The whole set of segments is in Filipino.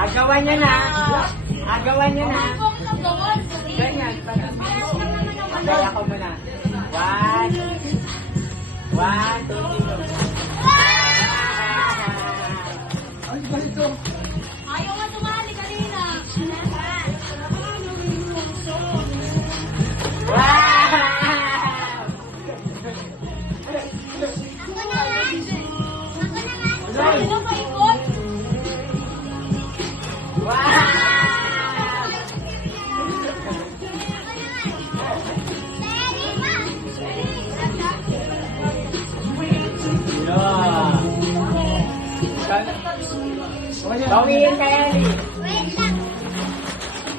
Agawan niya na. Agawan niya na. Ganyan. Kaya ako muna. 1, 2, 3. Ayaw nga tumali kanina. Wow! Ano ba ikot? Wow! Bawiin ka, Ellie.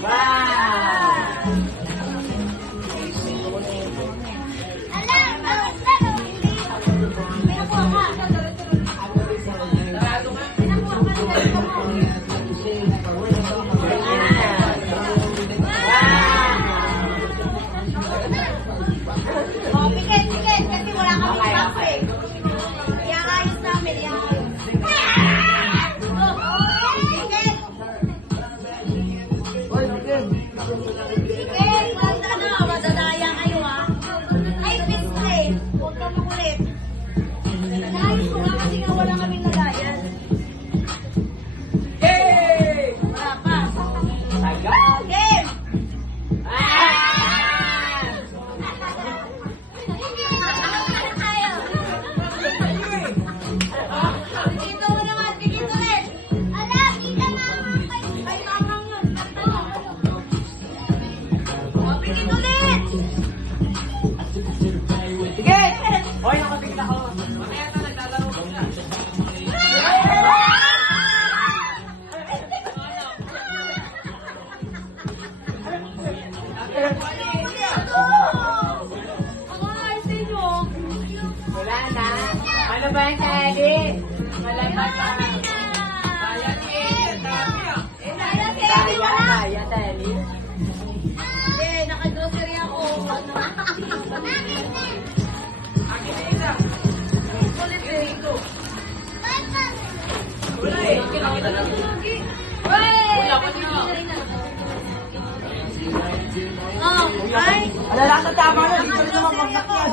Wow! Oh, pikit. Kasi wala kami box eh. Iayos namin, iayos. Pikit! Pikit! Wala na, madadaya kayo ah. Ay, pistre. Huwag kang makulit. Iayos ko nga kasi nga wala kaming lagayan. Yay! Wala pa. Tagal! Game! Dito mo naman, pikit ulit. Ala, kita na. Ay, mamang yun. Oh, pikit ulit. Sige! Hoy, nakatigil ako. Mamaya na, naglalaro ko na. Wala na. Ano ba yung Ellie? Wala ba sa... Kaya, Ellie. Hindi, naka-grocery ako. Ulit eh. Wala eh. Kinakita lang. Wala pa niya. Oh, ay. Wala lang sa tama na. Dito rin naman magsakyan.